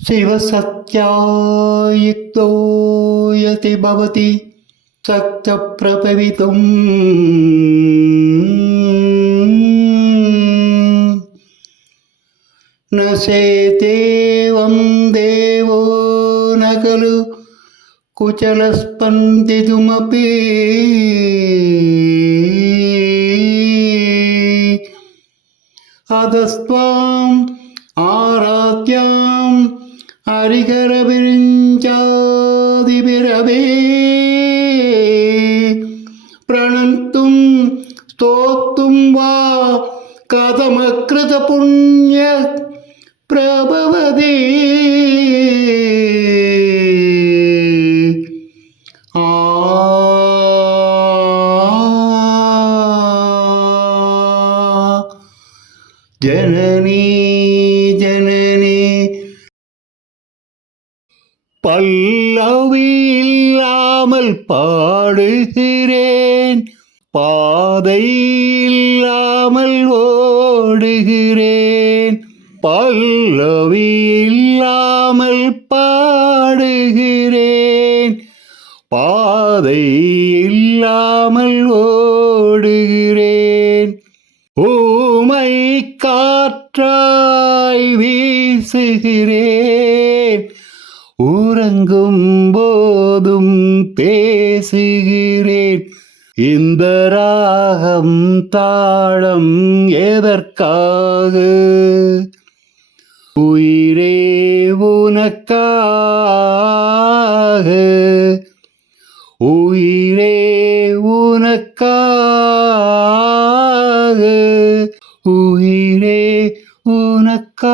शिवसत्यायुक्तो यति भवति सक्तप्रभवितुम् न सेतेवं देवो न खलु कुचलस्पन्दितुमपि अधस्त्वाम् आराध्याम् हरिहरविरिञ्चादिभिरवे प्रणन्तुं स्तोतुं वा कथमकृतपुण्य प्रभवति जननी जननी பல்லவி இல்லாமல் பாடுகிறேன், பாதை இல்லாமல் ஓடுகிறேன். பல்லவி இல்லாமல் பாடுகிறேன், பாதை இல்லாமல் ஓடுகிறேன். ஊமை காற்றாய் வீசுகிறேன், உறங்கும் போதும் பேசுகிறேன். இந்த ராகம் தாளம் எதற்காக? உயிரே உனக்காக, உயிரே உனக்காக, உயிரே உனக்காக.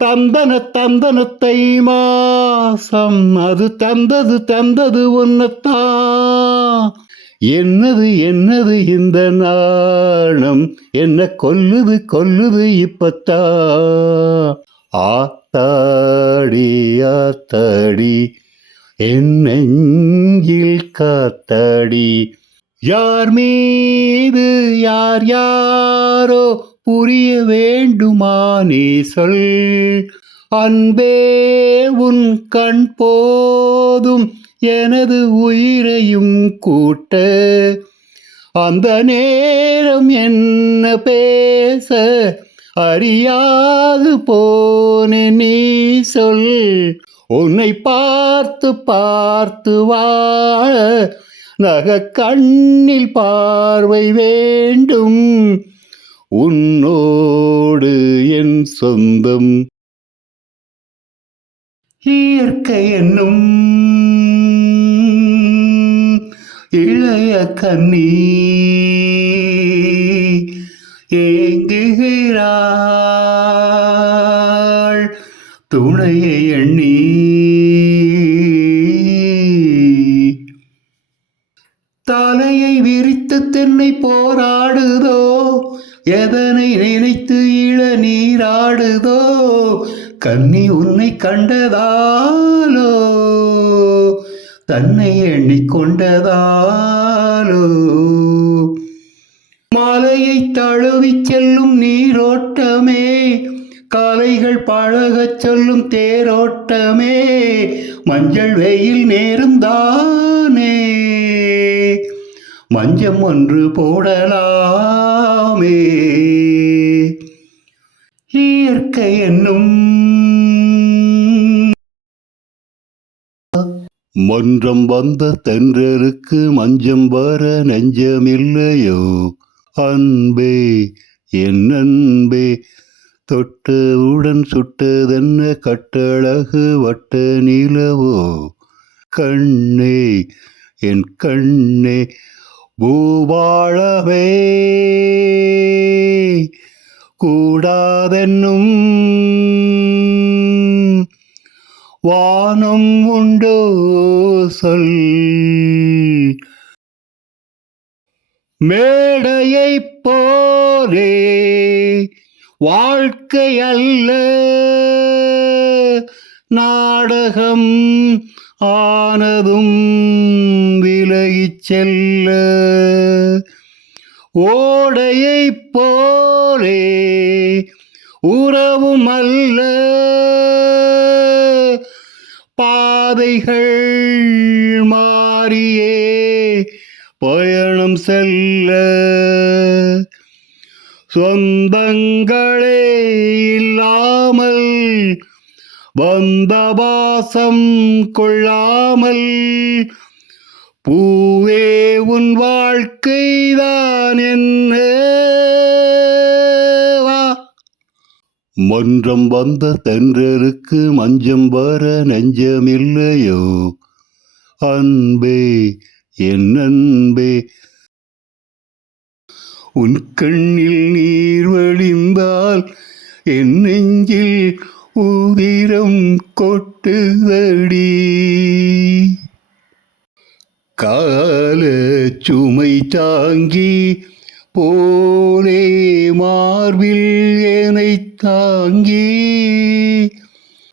தந்தன தந்தனத்தை மாசம் அது தந்தது தந்தது உன்னத்தான். என்னது என்னது இந்த நாணம், என்ன கொல்லுது கொல்லுது இப்பத்தான். ஆத்தாடி ஆத்தாடி என் நெஞ்சில் காத்தாடி. யார் மீது யார் யாரோ புரிய வேண்டுமா நீ சொல். அன்பே உன் கண் போதும் எனது உயிரையும் கூட்ட. அந்த நேரம் என்ன பேச அறியாது போனே நீ சொல். உன்னை பார்த்து பார்த்து வாழ நக கண்ணில் பார்வை வேண்டும். உன்னோடு என் சொந்தம். இயற்கை என்னும் இளைய கன்னி ஏங்குகிறாள் துணையை எண்ணி. தலையை விரித்து தென்னை போராடுதோ, எதனை நினைத்து இளநீராடுதோ. கன்னி உன்னை கண்டதாலோ, தன்னை எண்ணிக்கொண்டதாலோ. மாலையை தழுவி செல்லும் நீரோட்டமே, காலைகள் பழகச் சொல்லும் தேரோட்டமே. மஞ்சள் வெயில் நேரும் தானே, மஞ்சம் ஒன்று போடலாமே. இயற்கை என்னும் மன்றம் வந்த தென்றலுக்கு மஞ்சம் வர நெஞ்சமில்லையோ. அன்பே என் அன்பே தொட்டவுடன் சுட்டதென்ன கட்டழகு வட்ட நிலவோ. கண்ணே என் கண்ணே பூவாழவே கூடாதென்னும் வானம் உண்டோ சொல். மேடையைப் போலே வாழ்க்கை அல்ல, நாடகம் ஆனதும் விலகிச் செல்ல. ஓடையைப் போலே உறவும் அல்ல பாதைகள் மாறியே பயணம் செல்ல சொந்தங்களே இல்லாமல் பந்தபாசம் கொள்ளாமல் பூவே உன் வாழ்க்கைதான் என்ன மன்றம் வந்த தென்றலுக்கு மஞ்சம் வர நெஞ்சமில்லையோ அன்பே என் அன்பே உன் கண்ணில் நீர் வடிந்தால் என் நெஞ்சில் உதிரம் கொட்டுதடி கால சுமை தாங்கி போலே மார்பில் என்னை தாங்கி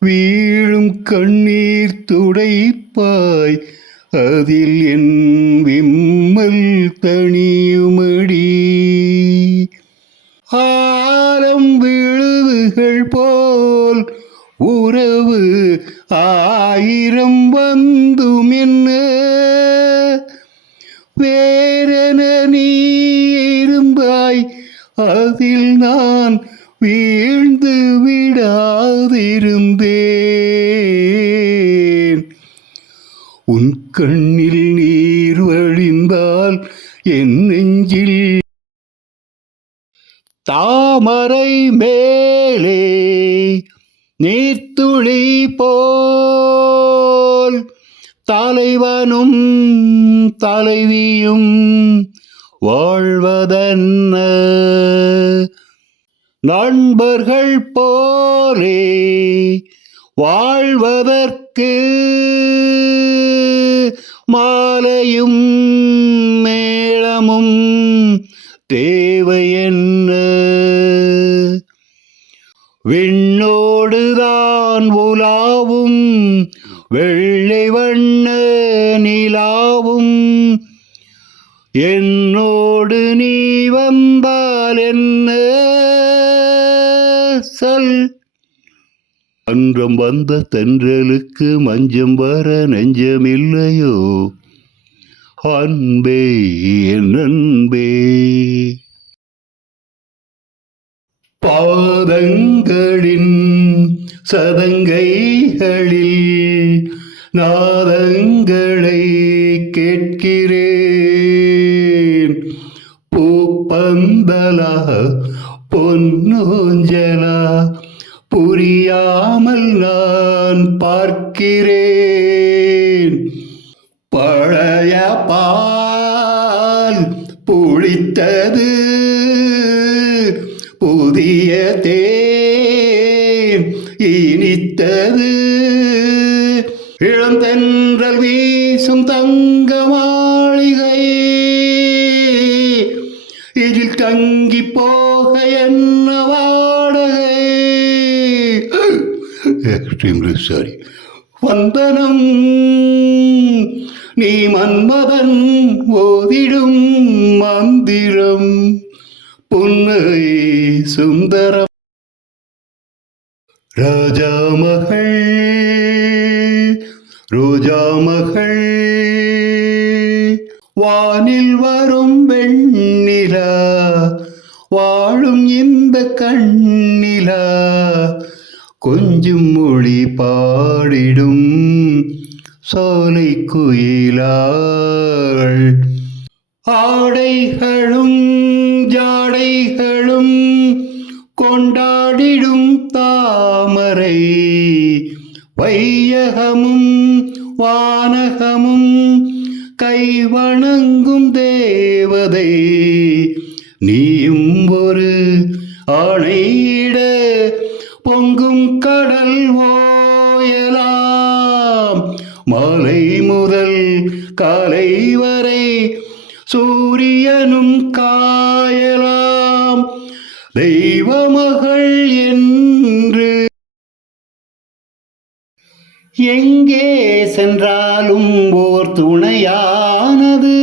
வீழும் கண்ணீர் துடைப்பாய் அதில் என் விம்மல் தனியுமடி ஆரம் விழுதுகள் போல் உறவு ஆயிரம் வந்தும் என்ன வேறென நீ இருந்தாய் அதில் நான் வீழ்ந்து விடாதிருந்தேன் உன் கண்ணில் நீர் வழிந்தால் என் நெஞ்சில் தாமரை மேலே நீர்த்துளி போல் தலைவனும் தலைவியும் வாழ்வதென்ன நண்பர்கள் போலே வாழ்வதற்கு மாலையும் மேளமும் தேவை என்ன விண்ணோடுதான் உலாவும் வெள்ளை வண்ண நிலாவும் என்னோடு நீ வந்தால் என்ன சொல் அன்றம் வந்த தென்றலுக்கு மஞ்சம் வர நெஞ்சமில்லையோ அன்பே என் அன்பே பாதங்களின் சதங்கைகளில் நாதங்களை கேட்கிறேன் பூப்பந்தலா பொன்னோஞ்சலா புரியாமல் நான் பார்க்கிறேன் பழைய பால் புளித்தது புதிய தேன் இனித்தது இளந்தென்றல் வீசும் தங்க மாளிகை இதில் தங்கி போக என்ன வாடகை எக்ஸ்ட்ரீம்லி சாரி வந்தனம் நீ மன்மதன் ஓதிடும் மந்திரம் புன்னை சுந்தரம் ராஜா மகள் ரோஜா மகள் வானில் வரும் வெண்ணிலா வாழும் இந்த கண்ணிலா கொஞ்சம் மொழி பாடிடும் சோலை குயிலாள் ஆடைகளும் ஜாடைகளும் கொண்டாடிடும் தாமரை வையகமும் வானகமும் கைவணங்கும் தேவதை நீயும் ஒரு ஆணையிட பொங்கும் கடல் ஓயலாம் மாலை முதல் காலை வரை சூரியனும் காயலாம் தெய்வமகள் என்று எங்கே சென்றாலும் ஓர் துணையானது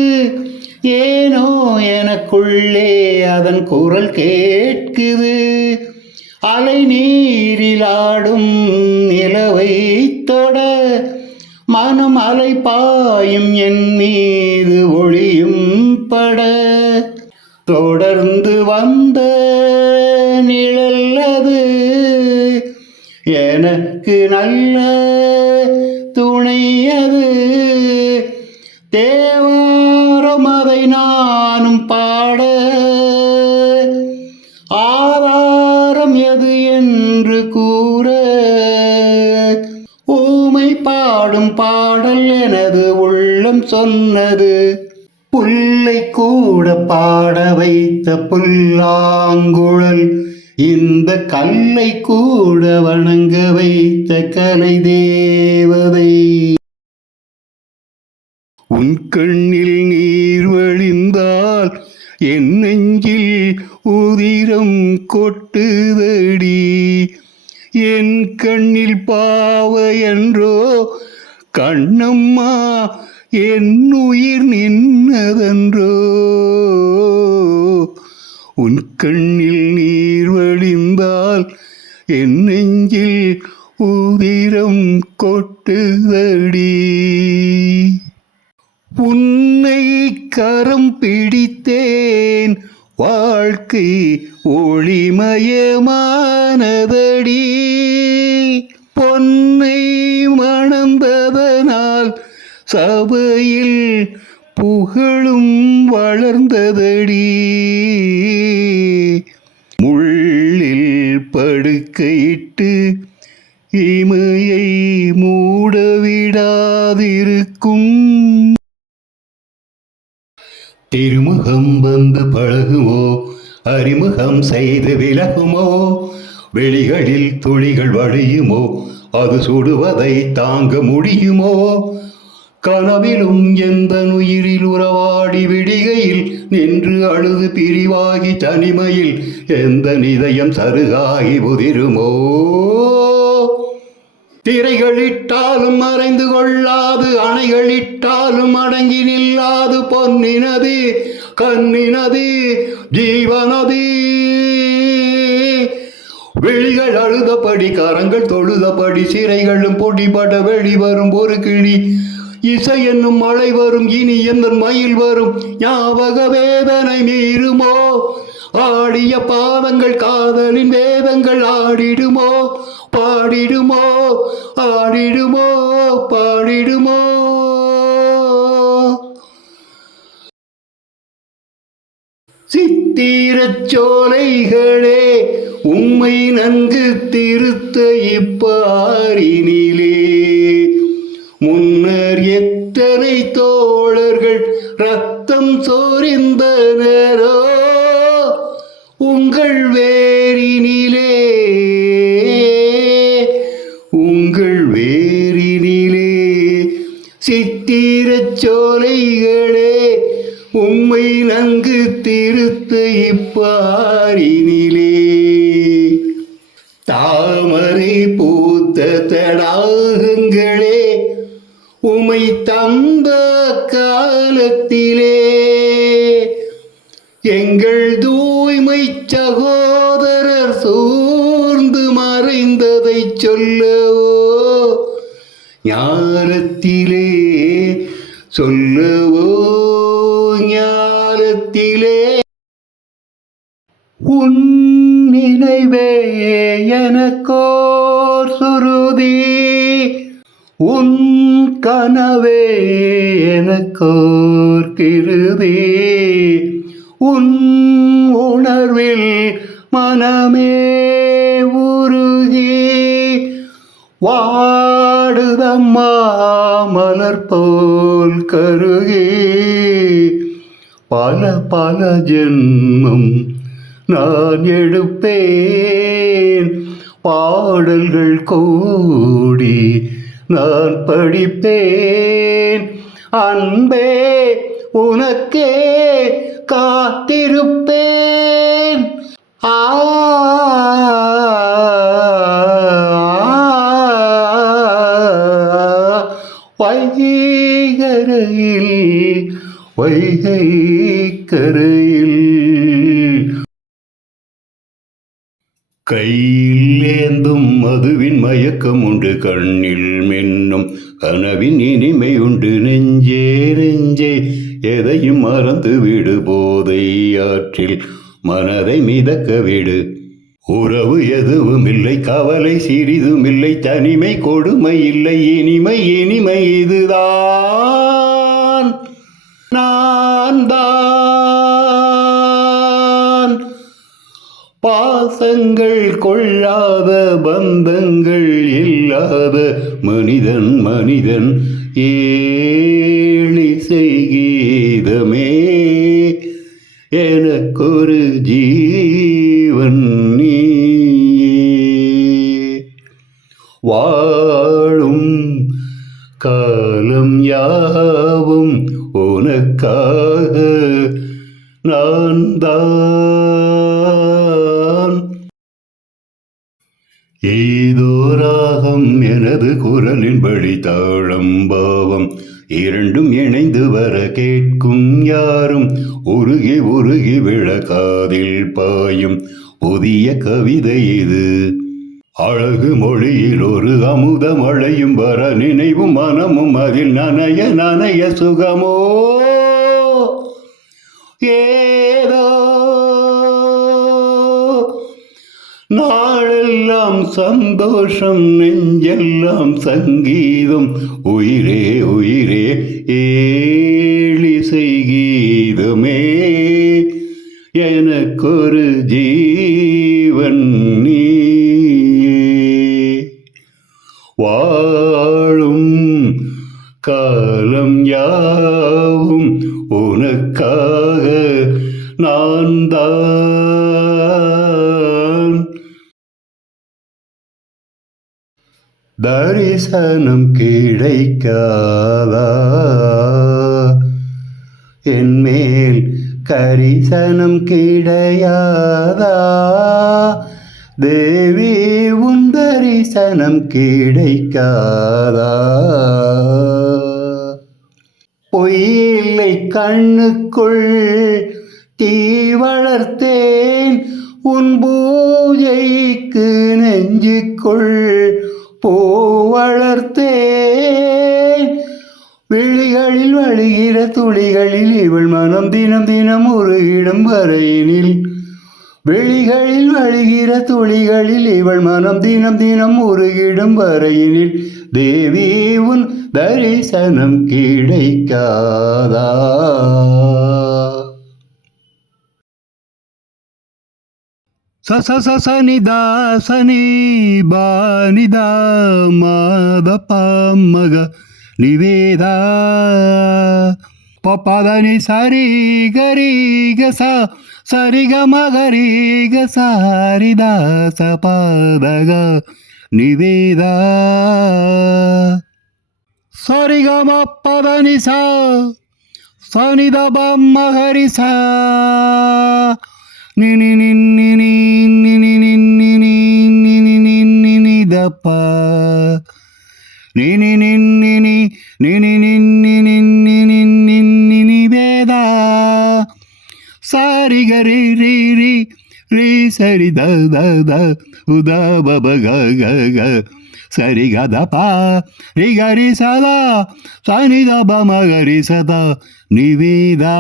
ஏனோ எனக்கு எனக்குள்ளே அதன் குரல் கேட்குது. அலை நீரில் ஆடும் நிலவை தொட மனம் அலை பாயும் என் மீது ஒளியும் பட. தொடர்ந்து வந்த நிழல் அது எனக்கு நல்ல துணை அது. தேவாரம் அதை நானும் பாட ஆதாரம் எது என்று கூற. ஊமை பாடும் பாடல் எனது உள்ளம் சொன்னது. புல்லை கூட பாட வைத்த புல்லாங்குழல் இந்த கல்லை கூட வணங்க வைத்த கலை தேவதை. உன் கண்ணில் நீர் வழிந்தால் என் நெஞ்சில் உதிரம் கொட்டுதடி. என் கண்ணில் பாவை என்றோ கண்ணம்மா என் உயிர் நின்னதென்றோ. உன் கண்ணில் நீர் வழிந்தால் என் நெஞ்சில் உதிரம் கொட்டுதடி. உன்னை கரம் பிடித்தேன் வாழ்க்கை ஒளிமயமானதடி. பொன்னை மணந்ததனால் சபையில் புகழும் வளர்ந்ததடி. முள்ளில் படுக்கையிட்டு இமையை மூடவிடாதிருக்கும். திருமுகம் வந்து பழகுமோ அறிமுகம் செய்து விலகுமோ. வெளிகளில் துளிகள் வழியுமோ அது சுடுவதை தாங்க முடியுமோ. கனவிலும் எந்த உயிரில் உறவாடி விடிகையில் நின்று அழுது பிரிவாகி தனிமையில் எந்த இதயம் சருகாகி உதிருமோ. திரைகளிட்டாலும் மறைந்து கொள்ளாது அணைகளிட்டாலும் அடங்கி நில்லாது பொன்னினது கண்ணினது ஜீவனது. விழிகள் அழுதபடி கரங்கள் தொழுதபடி சிறைகளும் பொடிபட வெளிவரும் ஒரு கிளி. இசை என்னும் மழை வரும் இனி எந்த மயில் வரும் ஞாபக வேதனை மீறுமோ. ஆடிய பாதங்கள் காதலின் வேதங்கள் ஆடிடுமோ பாடிடுமோ ஆடிடுமோ பாடிடுமோ. சித்திரச் சோலைகளே உம்மை நன்கு திருத்த இப்பாரினிலே. முன்னர் எத்தனை தோழர்கள் ரத்தம் சோரிந்தனரோ உங்கள் வேரினிலே. உங்கள் வேரினிலே சித்திரச் சோலைகளே உம்மை நன்கு திருத்த இப்பாரினிலே. தாமரை பூத்த தடாகங்களே உமை தந்த காலத்திலே எங்கள் தூய்மை சகோதரர் சூழ்ந்து மறைந்ததை சொல்லவோ ஞானத்திலே சொல்லவோ ஞானத்திலே. உன் நினைவே எனக்கோர் சுருதி உன் கனவே எனக்கோர் கிருதி. உன் உணர்வில் மனமே உருகி வாடுதம்மா மலர் போல் கருகி. பல பல ஜென்மம் நான் எடுப்பேன் பாடல்கள் கூடி நான் படிப்பேன். அன்பே உனக்கே காத்திருப்பேன். வைகரையில் வைகை கரையில் கையில் ஏந்தும் மதுவின் மயக்கம் உண்டு, கண்ணில் மின்னும் கனவின் இனிமை உண்டு. நெஞ்சே நெஞ்சே எதையும் மறந்து விடு, போதை ஆற்றில் மனதை மிதக்க விடு. உறவு எதுவும் இல்லை, கவலை சிறிதும் இல்லை, தனிமை கொடுமை இல்லை, இனிமை இனிமை இதுதான். நான் தான் பாசங்கள் கொள்ளாத, பந்தங்கள் இல்லாத மனிதன் மனிதன். ஏழி செய்கீதமே எனக்கொரு ஜீவன் நீயே. வாழும் காலம் யாவும் உனக்காக நான் தான். ஏதோ ராகம் எனது குரலின் படி, தாளம் பாவம் இரண்டும் இணைந்து வர கேட்கும் யாரும். உருகி உருகி விளக்காதில் பாயும் புதிய கவிதை இது. அழகு மொழியில் ஒரு அமுத மழையும் வர, நினைவும் மனமும் அதில் நனைய நனைய சுகமோ ஏதோ. நாளெல்லாம் சந்தோஷம், நெஞ்செல்லாம் சங்கீதம். உயிரே உயிரே ஏழிசை கீதமே எனக்கொரு ஜீவன் நீயே. வாழும் காலம் யாவும் உனக்காக நான் தான். தரிசனம் கிடைக்காதா, என்மேல் கரிசனம் கிடையாதா. தேவி உன் தரிசனம் கிடைக்காதா. பொய்யில்லை கண்ணுக்குள் தீ வளர்த்தேன், உன் பூஜைக்கு நெஞ்சுக்குள் பூ வளர்த்தேன். விழிகளில் வழிகிற துளிகளில் இவள் மனம் தினம் தினம் உருகிடும் வரையினில். விழிகளில் வழிகிற துளிகளில் இவள் மனம் தினம் தினம் உருகிடும் வரையினில். தேவி உன் தரிசனம் கிடைக்காதா. சனிதா சனி பானிதா மாத பாமக நிவேதா பப்பதனி சரி கரி கச சரிக மகரி கசாரிதா சபதக நிவேதா. சரிக மப்பதனி சா சனித பம்மகரி சா நினி நினி நினி நினி நினி நினி நினி தப்ப நினி நினி நினி நினி நினி நினி வேதா. சாரி கரி ரி ரி ரி சரி த த த உத பப க க க சரி க த ப ரி கரி சதா சனி த ப ம கரி சதா நிவேதா.